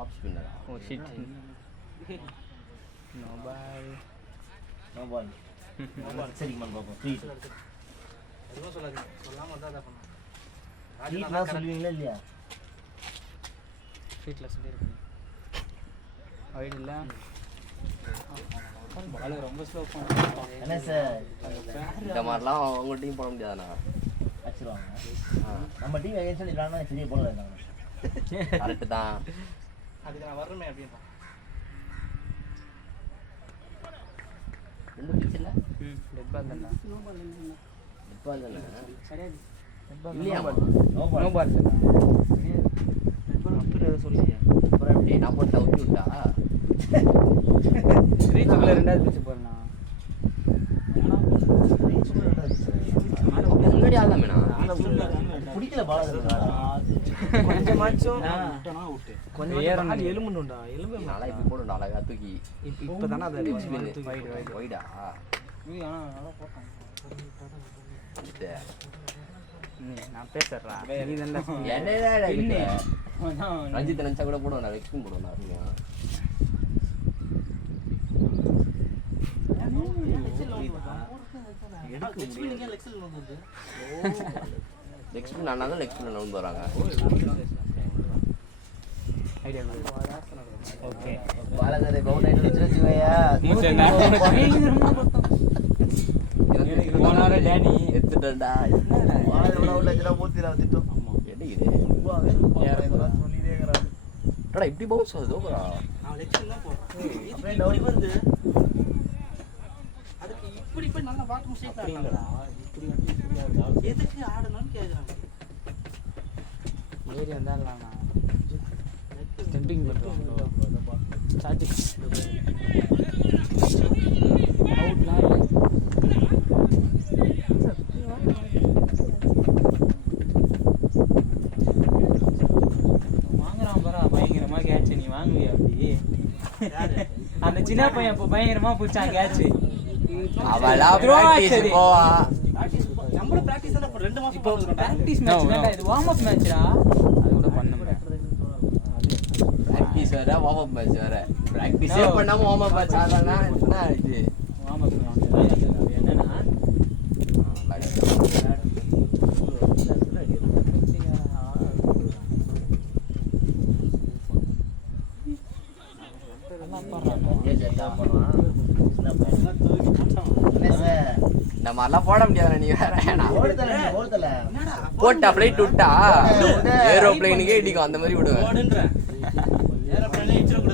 Of spinner. Oh shit. No ball. No ball. சரி man பாப்போம். Please. எதுவும் சொல்லாதீங்க. சொல்லாம வந்தா அத பண்ணு. ராஜா சொல்லுவீங்களா இல்லையா? ஷீட்ல சொல்லிருக்கேன். வைட் இல்ல. பால் ரொம்ப ஸ்லோ பண்ணா. என்ன சார்? இந்த மாதிரிலாம் அவங்க டீம் போட முடியாதுண்ணா. அடிச்சிருவாங்க. நம்ம டீம் எகென்ஸ்ட் இல்லைன்னா சரியா போடல இருந்தாங்க. கரெக்ட் தான். அதுக்கு நான் வரணுமே அப்படின்னா. ரெண்டு பிச் இல்ல? டெட் பால் தான்டா. டெட் பால் தானே? இல்லையா? No ball. நோ பால் தான்டா. அப்படி ஏதோ சொல்லியா? அப்புறம் எப்படி நான் போட்டு அவுத்தி விட்டா? ரீச்சுக்குள்ள ரெண்டாவது பிச்சு போடலாம். முன்னாடி ஆடலாமேண்ணா. பிடிக்கல பால் கொஞ்சமாச்சும் கொஞ்சம் ஏறணும். எலும்புண்டா. எலும்பு நாளா இப்படி போடும் அழகா தூக்கி. இப்பதானே அது வைடா. நல்லா போட்டான். இது. நான் பேசுறேன். நீ தான்டா. என்னடா இது? ரஞ்சித் நினைச்சா கூட போடுவேன். நான் வெக்ஸும் போடுவேன் அப்படியா? லெக் ஸ்பின் அண்ணா தான் லெக் ஸ்பின் வந்து வராங்க. Idea okay. பாலகரை பவுண்ட் ஆயிட்டு வச்சுக்கோயா. போனார டேனி எடுத்துட்டேன்டா. பால் எவ்வளவு அவுட் ஆச்சுடா மூத்திரா வந்துட்டோம். என்ன இது? ரூபாவே இதெல்லாம் சொல்லிட்டே இருக்கறாங்க. அடடா இப்படி பவுன்ஸ் ஆகுது ஓகேடா. நான் லெக்சர் தான் போறேன். அப்படியே டவுன் வருது. அதுக்கு இப்படி போய் நல்லா வாட் மிஸ்டேக் அப்படிங்கடா. இப்படி வந்து எதுக்கு ஆடணும்னு கேக்குறாங்க. ஏறி வந்தாலாம் நான் ஸ்டெம்பிங் பண்றோம். ஸ்டார்டிங் அவுட்லாம் வாங்குறான் பாரா பயங்கரமா கேட்ச். நீ வாங்குவியா அப்படி? அந்த சின்ன பையன் இப்போ பயங்கரமா பிடிச்சான் கேட்ச். அவளா பிராக்டீஸ் போவா. நம்மள பிராக்டீஸ் தான இப்ப 2 மாசம் இப்போ பிராக்டீஸ் மேட்ச் தான்டா இது. வார்ம் அப் மேட்ச்டா. அது கூட பண்ணுங்க. பிராக்டீஸ் வேற வார்ம் அப் மேட்ச் வேற. பிராக்டீஸே பண்ணாம வார்ம் அப் மேட்ச் ஆடுறானா என்ன இது? வார்ம் அப் என்னன்னா இந்த மாதிரிலாம் போட முடியாது. நீ வேற ஓடுதல போட்டா ஃப்ளைட் விட்டா ஏரோப்ளைனுக்கே இடிக்கும். அந்த மாதிரி விடுவேன். ஓடுன்ற ஏரோப்ளேனே இடிச்சிர கூடாது.